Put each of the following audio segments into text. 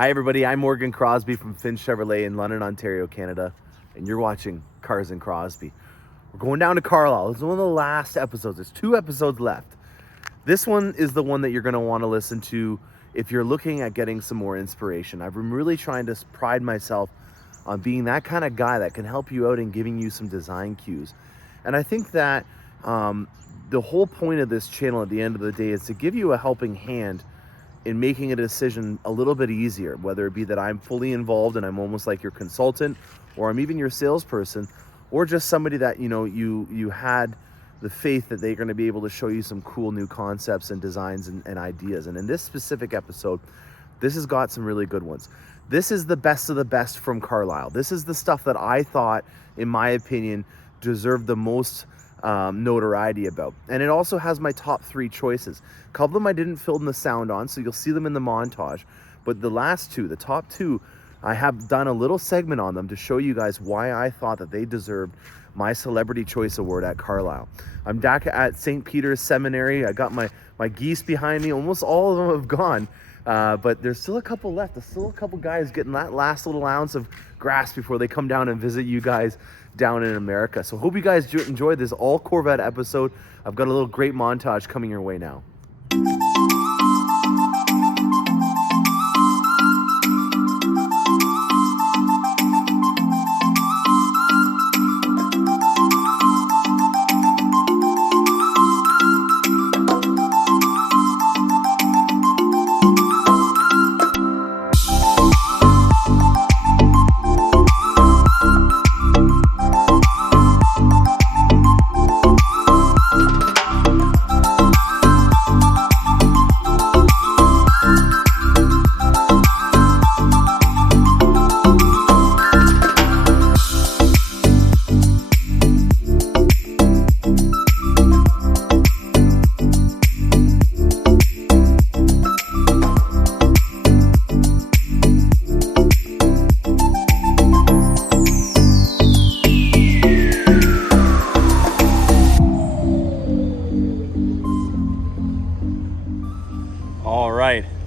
Hi everybody, I'm Morgan Crosbie from Finch Chevrolet in London, Ontario, Canada, and you're watching Cars and Crosby. We're going down to Carlisle. This is one of the last episodes. There's 2 episodes left. This one is the one that you're going to want to listen to if you're looking at getting some more inspiration. I've been really trying to pride myself on being that kind of guy that can help you out and giving you some design cues. And I think that the whole point of this channel at the end of the day is to give you a helping hand in making a decision a little bit easier, whether it be that I'm fully involved and I'm almost like your consultant, or I'm even your salesperson, or just somebody that you had the faith that they're going to be able to show you some cool new concepts and designs and ideas. And in this specific episode, this has got some really good ones. This is the best of the best from Carlisle. This is the stuff that I thought, in my opinion, deserved the most notoriety about. And it also has my top 3 choices. A couple of them I didn't film the sound on, so you'll see them in the montage. But the last 2, the top 2, I have done a little segment on them to show you guys why I thought that they deserved my Celebrity Choice Award at Carlisle. I'm back at St. Peter's Seminary. I got my geese behind me. Almost all of them have gone. But there's still a couple left. There's still a couple guys getting that last little ounce of grass before they come down and visit you guys down in America. So hope you guys enjoyed this all Corvette episode. I've got a little great montage coming your way now.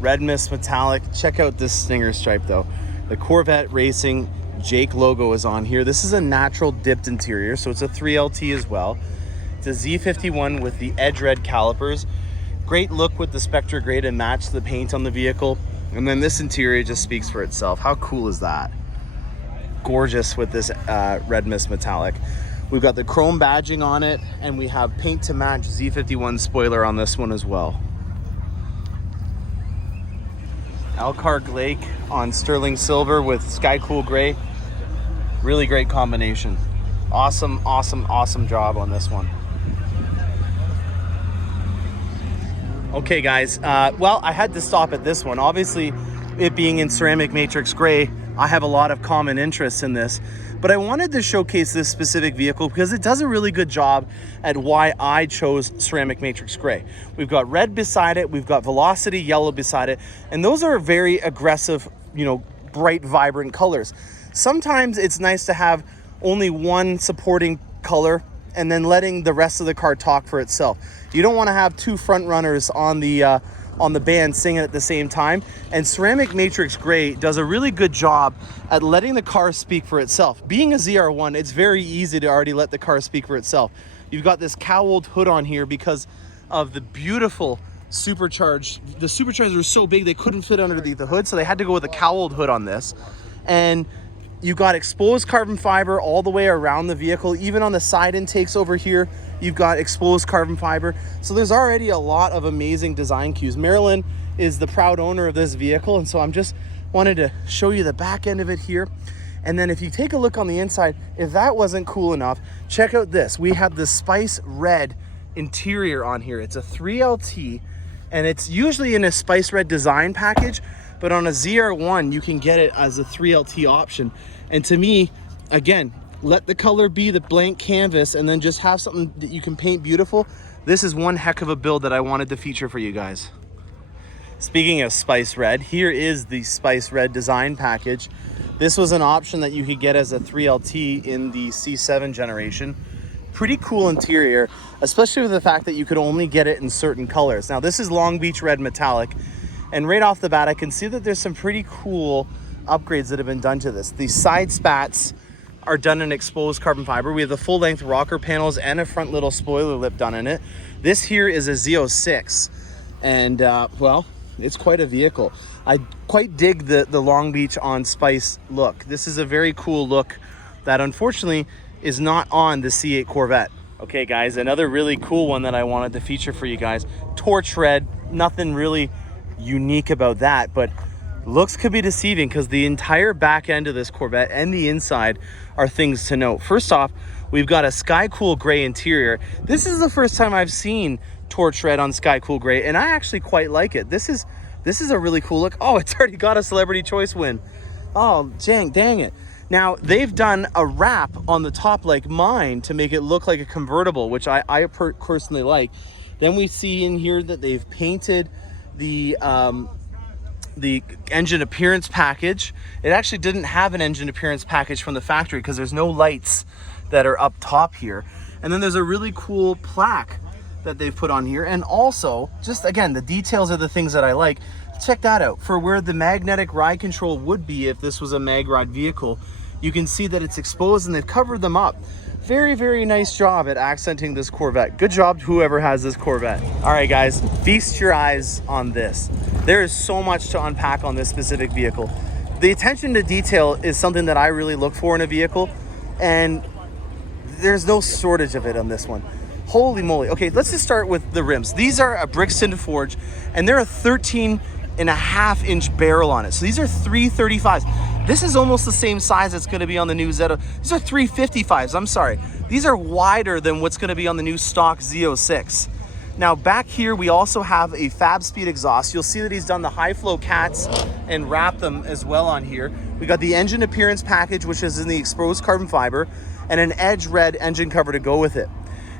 Red Mist Metallic. Check out this stinger stripe though. The Corvette Racing Jake logo is on here. This is a natural dipped interior, so it's a 3LT as well. It's a Z51 with the edge red calipers. Great look with the Spectra gray to match the paint on the vehicle. And then this interior just speaks for itself. How cool is that? Gorgeous with this Red Mist Metallic. We've got the chrome badging on it, and we have paint to match Z51 spoiler on this one as well. Elkhart Lake on sterling silver with sky cool gray. Really great combination. Awesome job on this one. Okay guys, well, I had to stop at this one. Obviously, it being in ceramic matrix gray, I have a lot of common interests in this, but I wanted to showcase this specific vehicle because it does a really good job at why I chose ceramic matrix gray. We've got red beside it, we've got Velocity yellow beside it, and those are very aggressive, bright, vibrant colors. Sometimes it's nice to have only one supporting color and then letting the rest of the car talk for itself. You don't want to have 2 front runners on the band singing at the same time, and ceramic matrix gray does a really good job at letting the car speak for itself. Being a ZR1, it's very easy to already let the car speak for itself. You've got this cowled hood on here because of the beautiful supercharged. The superchargers were so big they couldn't fit underneath the hood, so they had to go with a cowled hood on this. And you got exposed carbon fiber all the way around the vehicle. Even on the side intakes over here, you've got exposed carbon fiber. So there's already a lot of amazing design cues. Marilyn is the proud owner of this vehicle, and so I'm just wanted to show you the back end of it here. And then if you take a look on the inside, if that wasn't cool enough, check out this. We have the Spice Red interior on here. It's a 3LT, and it's usually in a Spice Red design package, but on a ZR1, you can get it as a 3LT option. And to me, again, let the color be the blank canvas and then just have something that you can paint beautiful. This is one heck of a build that I wanted to feature for you guys. Speaking of Spice Red, here is the Spice Red design package. This was an option that you could get as a 3LT in the C7 generation. Pretty cool interior, especially with the fact that you could only get it in certain colors. Now this is Long Beach Red Metallic, And right off the bat, I can see that there's some pretty cool upgrades that have been done to this. The side spats are done in exposed carbon fiber. We have the full length rocker panels and a front little spoiler lip done in it. This here is a Z06, and well, it's quite a vehicle. I quite dig the Long Beach on Spice look. This is a very cool look that unfortunately is not on the C8 Corvette. Okay guys, another really cool one that I wanted to feature for you guys. Torch red, nothing really unique about that, but looks could be deceiving because the entire back end of this Corvette and the inside are things to note. First off, we've got a Sky Cool gray interior. This is the first time I've seen torch red on Sky Cool gray, and I actually quite like it. This is a really cool look. Oh, it's already got a Celebrity Choice win. Oh, dang it. Now, they've done a wrap on the top like mine to make it look like a convertible, which I personally like. Then we see in here that they've painted the engine appearance package. It actually didn't have an engine appearance package from the factory because there's no lights that are up top here. And then there's a really cool plaque that they've put on here. And also, just again, the details are the things that I like. Check that out. For where the magnetic ride control would be if this was a mag ride vehicle, you can see that it's exposed and they've covered them up. Very, very nice job at accenting this Corvette. Good job, whoever has this Corvette. All right, guys, feast your eyes on this. There is so much to unpack on this specific vehicle. The attention to detail is something that I really look for in a vehicle, and there's no shortage of it on this one. Holy moly. Okay, let's just start with the rims. These are a Brixton forge, and they're a 13.5-inch barrel on it. So these are 335s. This is almost the same size that's going to be on the new Zeta. These are 355s, I'm sorry. These are wider than what's going to be on the new stock Z06. Now back here, we also have a Fab Speed exhaust. You'll see that he's done the high flow cats and wrapped them as well on here. We got the engine appearance package, which is in the exposed carbon fiber, and an edge red engine cover to go with it.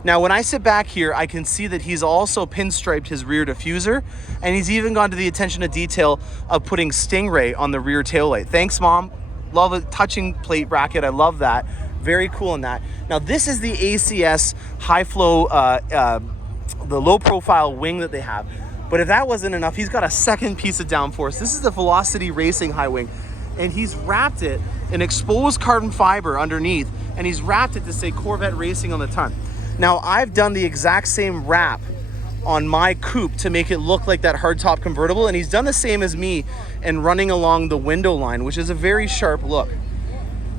Now, when I sit back here, I can see that he's also pinstriped his rear diffuser, and he's even gone to the attention to detail of putting Stingray on the rear taillight. Thanks, Mom. Love a touching plate bracket. I love that. Very cool in that. Now, this is the ACS high flow, the low profile wing that they have. But if that wasn't enough, he's got a second piece of downforce. This is the Velocity Racing high wing, and he's wrapped it in exposed carbon fiber underneath, and he's wrapped it to say Corvette Racing on the tongue. Now, I've done the exact same wrap on my coupe to make it look like that hardtop convertible, and he's done the same as me and running along the window line, which is a very sharp look.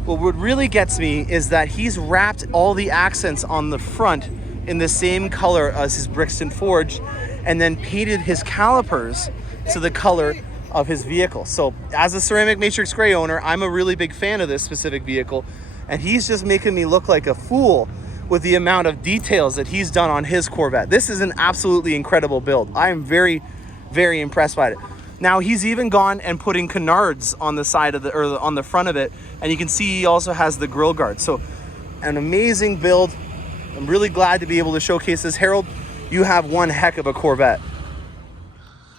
But what really gets me is that he's wrapped all the accents on the front in the same color as his Brixton Forge, and then painted his calipers to the color of his vehicle. So as a ceramic matrix gray owner, I'm a really big fan of this specific vehicle, and he's just making me look like a fool with the amount of details that he's done on his Corvette. This is an absolutely incredible build. I am very, very impressed by it. Now, he's even gone and putting canards on the side of or on the front of it, and you can see he also has the grill guard. So an amazing build. I'm really glad to be able to showcase this. Harold, you have one heck of a Corvette.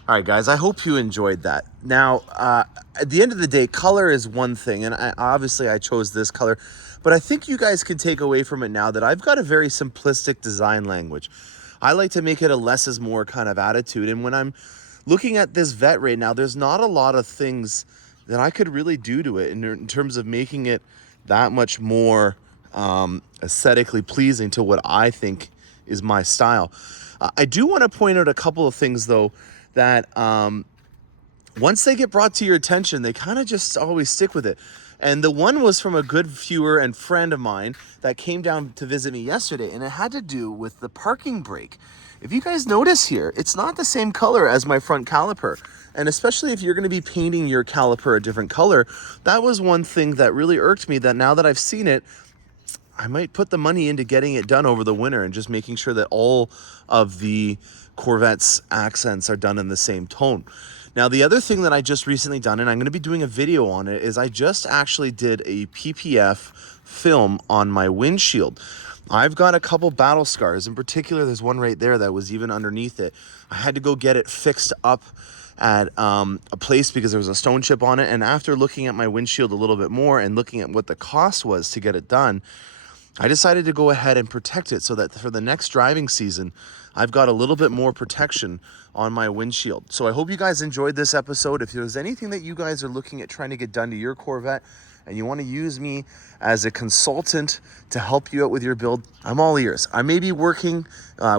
All right, guys, I hope you enjoyed that. Now, at the end of the day, color is one thing, and obviously I chose this color, but I think you guys can take away from it now that I've got a very simplistic design language. I like to make it a less is more kind of attitude, and when I'm looking at this Vet right now, there's not a lot of things that I could really do to it in terms of making it that much more aesthetically pleasing to what I think is my style. I do want to point out a couple of things, though, that once they get brought to your attention, they kind of just always stick with it. And the one was from a good viewer and friend of mine that came down to visit me yesterday, and it had to do with the parking brake. If you guys notice here, it's not the same color as my front caliper. And especially if you're going to be painting your caliper a different color, that was one thing that really irked me, that now that I've seen it, I might put the money into getting it done over the winter and just making sure that all of the Corvette's accents are done in the same tone. Now, the other thing that I just recently done, and I'm going to be doing a video on it, is I just actually did a PPF film on my windshield. I've got a couple battle scars. In particular, there's one right there that was even underneath it. I had to go get it fixed up at a place because there was a stone chip on it. And after looking at my windshield a little bit more and looking at what the cost was to get it done, I decided to go ahead and protect it so that for the next driving season, I've got a little bit more protection on my windshield. So I hope you guys enjoyed this episode. If there's anything that you guys are looking at trying to get done to your Corvette and you want to use me as a consultant to help you out with your build, I'm all ears. I may be working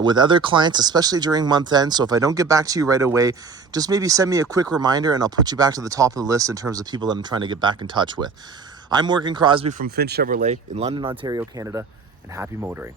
with other clients, especially during month end. So if I don't get back to you right away, just maybe send me a quick reminder and I'll put you back to the top of the list in terms of people that I'm trying to get back in touch with. I'm Morgan Crosbie from Finch Chevrolet in London, Ontario, Canada, and happy motoring.